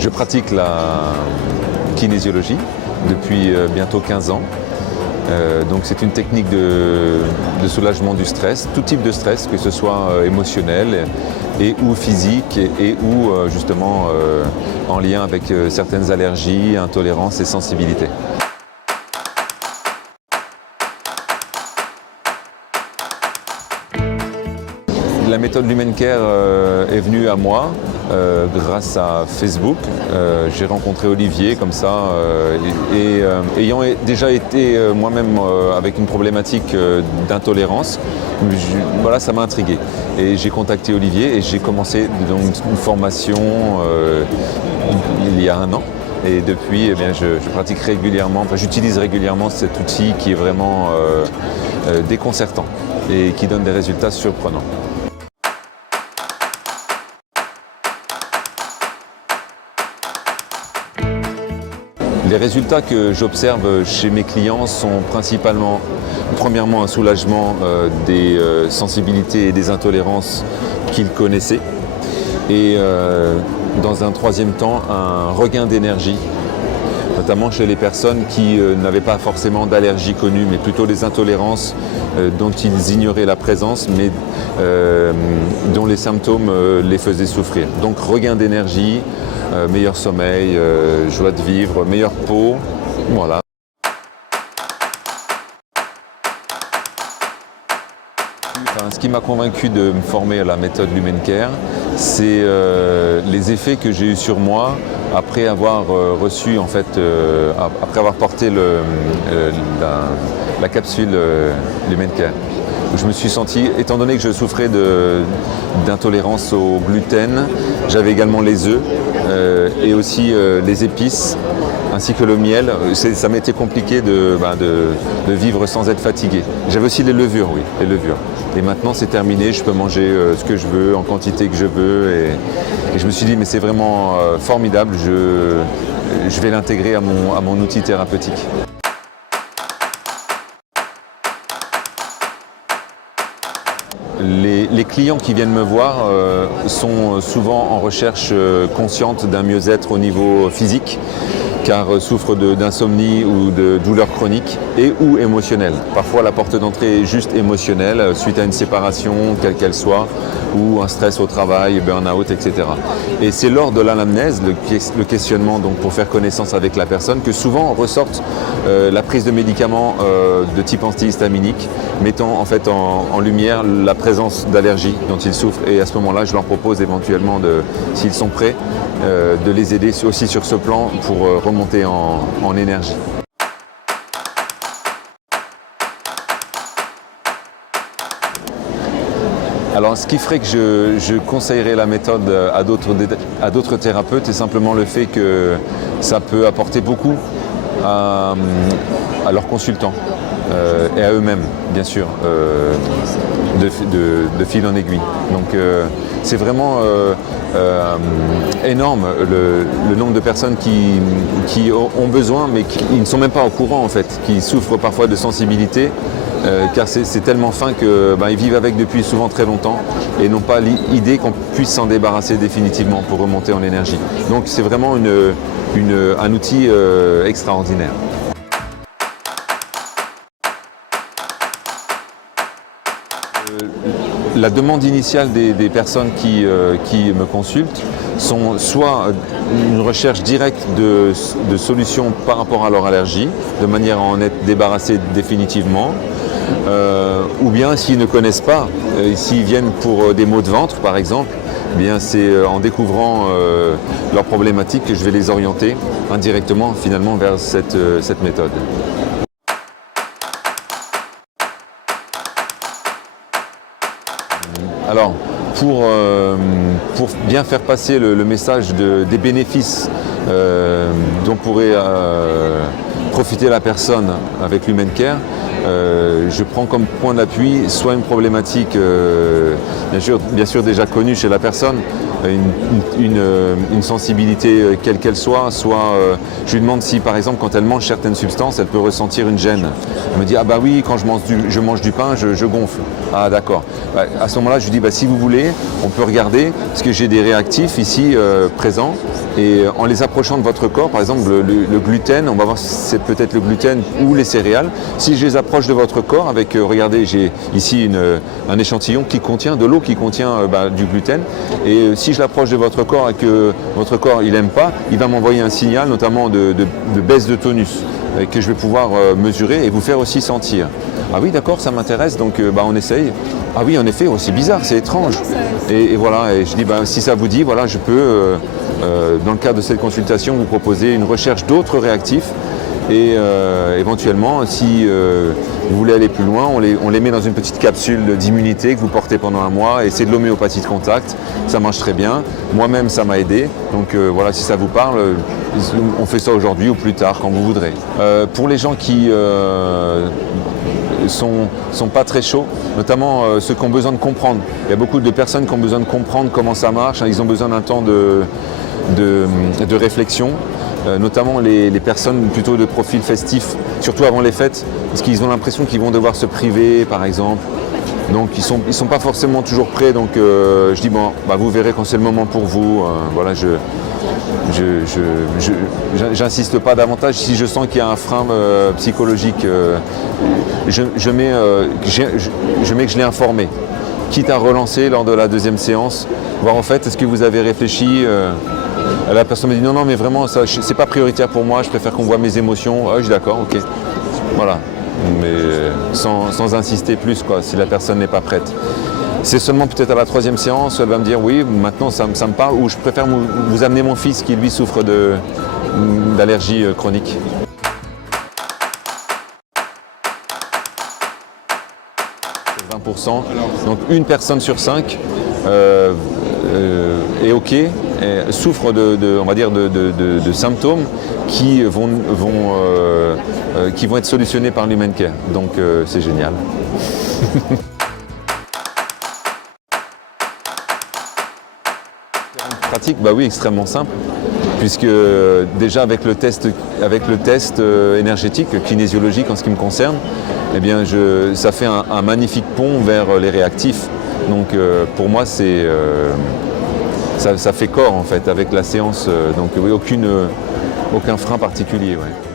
Je pratique la kinésiologie depuis bientôt 15 ans. Donc c'est une technique de soulagement du stress, tout type de stress, que ce soit émotionnel et ou physique et ou justement en lien avec certaines allergies, intolérances et sensibilités. La méthode Lumencare est venue à moi grâce à Facebook. J'ai rencontré Olivier comme ça et ayant déjà été moi-même avec une problématique d'intolérance, voilà, ça m'a intrigué. Et j'ai contacté Olivier et j'ai commencé donc une formation il y a 1 an. Et depuis, eh bien, je pratique régulièrement, enfin, j'utilise régulièrement cet outil qui est vraiment déconcertant et qui donne des résultats surprenants. Les résultats que j'observe chez mes clients sont principalement, premièrement, un soulagement des sensibilités et des intolérances qu'ils connaissaient et dans un troisième temps, un regain d'énergie, notamment chez les personnes qui n'avaient pas forcément d'allergie connue, mais plutôt des intolérances dont ils ignoraient la présence, mais dont les symptômes les faisaient souffrir. Donc regain d'énergie, meilleur sommeil, joie de vivre, meilleure peau, voilà. Enfin, ce qui m'a convaincu de me former à la méthode Lumencare, c'est les effets que j'ai eus sur moi après avoir reçu, en fait, après avoir porté la capsule Lumencare. Je me suis senti, étant donné que je souffrais d'intolérance au gluten, j'avais également les œufs et aussi les épices ainsi que le miel. Ça m'était compliqué de vivre sans être fatigué. J'avais aussi les levures, oui, les levures. Et maintenant c'est terminé, je peux manger ce que je veux, en quantité que je veux. Et je me suis dit, mais c'est vraiment formidable, je vais l'intégrer à mon outil thérapeutique. Les clients qui viennent me voir sont souvent en recherche consciente d'un mieux-être au niveau physique, car souffrent d'insomnie ou de douleurs chroniques et ou émotionnelles. Parfois la porte d'entrée est juste émotionnelle suite à une séparation, quelle qu'elle soit, ou un stress au travail, burn-out, etc. Et c'est lors de l'anamnèse, le questionnement donc, pour faire connaissance avec la personne, que souvent ressortent la prise de médicaments de type antihistaminique, mettant en fait en lumière la présence d'allergies dont ils souffrent. Et à ce moment-là, je leur propose éventuellement, s'ils sont prêts, de les aider aussi sur ce plan pour remonter en énergie. Alors ce qui ferait que je conseillerais la méthode à d'autres thérapeutes, c'est simplement le fait que ça peut apporter beaucoup à leurs consultants et à eux-mêmes, bien sûr, de fil en aiguille. Donc c'est vraiment énorme le nombre de personnes qui ont besoin, mais qui ne sont même pas au courant en fait, qui souffrent parfois de sensibilité, car c'est tellement fin qu'ils vivent avec depuis souvent très longtemps et n'ont pas l'idée qu'on puisse s'en débarrasser définitivement pour remonter en énergie. Donc c'est vraiment un outil extraordinaire. La demande initiale des personnes qui me consultent sont soit une recherche directe de solutions par rapport à leur allergie, de manière à en être débarrassés définitivement, ou bien s'ils ne connaissent pas, s'ils viennent pour des maux de ventre par exemple, eh bien c'est en découvrant leurs problématiques que je vais les orienter indirectement finalement vers cette méthode. Alors, pour bien faire passer le message des bénéfices dont pourrait profiter la personne avec Lumencare, je prends comme point d'appui soit une problématique bien sûr déjà connue chez la personne, une sensibilité quelle qu'elle soit, je lui demande si par exemple quand elle mange certaines substances, elle peut ressentir une gêne. Elle me dit ah bah oui, quand je mange du pain, je gonfle. Ah d'accord. Bah, à ce moment-là, je lui dis bah, si vous voulez, on peut regarder parce que j'ai des réactifs ici présents et en les approchant de votre corps, par exemple le gluten, on va voir si c'est peut-être le gluten ou les céréales. Si je les approche de votre corps avec, regardez, j'ai ici un échantillon qui contient de l'eau qui contient du gluten et si je l'approche de votre corps et que votre corps il n'aime pas, il va m'envoyer un signal notamment de baisse de tonus que je vais pouvoir mesurer et vous faire aussi sentir. Ah oui d'accord, ça m'intéresse donc on essaye. Ah oui en effet, oh, c'est bizarre, c'est étrange. Et voilà, et je dis si ça vous dit, voilà, je peux dans le cadre de cette consultation vous proposer une recherche d'autres réactifs et éventuellement si vous voulez aller plus loin, on les met dans une petite capsule d'immunité que vous portez pendant un mois et c'est de l'homéopathie de contact, ça marche très bien, moi-même ça m'a aidé, donc voilà, si ça vous parle, on fait ça aujourd'hui ou plus tard quand vous voudrez. Pour les gens qui sont pas très chauds, notamment ceux qui ont besoin de comprendre. Il y a beaucoup de personnes qui ont besoin de comprendre comment ça marche, hein, ils ont besoin d'un temps de réflexion, notamment les personnes plutôt de profil festif, surtout avant les fêtes, parce qu'ils ont l'impression qu'ils vont devoir se priver par exemple. Donc ils sont pas forcément toujours prêts, donc je dis vous verrez quand c'est le moment pour vous. Voilà, j'insiste pas davantage. Si je sens qu'il y a un frein psychologique, je mets que je l'ai informé, quitte à relancer lors de la deuxième séance, voir en fait est-ce que vous avez réfléchi. La personne me dit non mais vraiment ça c'est pas prioritaire pour moi, je préfère qu'on voit mes émotions. Ah, je suis d'accord, ok. Voilà. Mais sans insister plus quoi, si la personne n'est pas prête. C'est seulement peut-être à la troisième séance, elle va me dire oui, maintenant ça me parle, ou je préfère vous amener mon fils qui lui souffre d'allergie chronique. C'est 20%, donc une personne sur 5 est ok, souffre on va dire de symptômes qui vont être solutionnés par l'Human Care. Donc c'est génial. Pratique, oui, extrêmement simple, puisque déjà avec le test énergétique, kinésiologique en ce qui me concerne, eh bien ça fait un magnifique pont vers les réactifs. Donc pour moi ça fait corps en fait avec la séance, donc oui, aucun frein particulier. Ouais.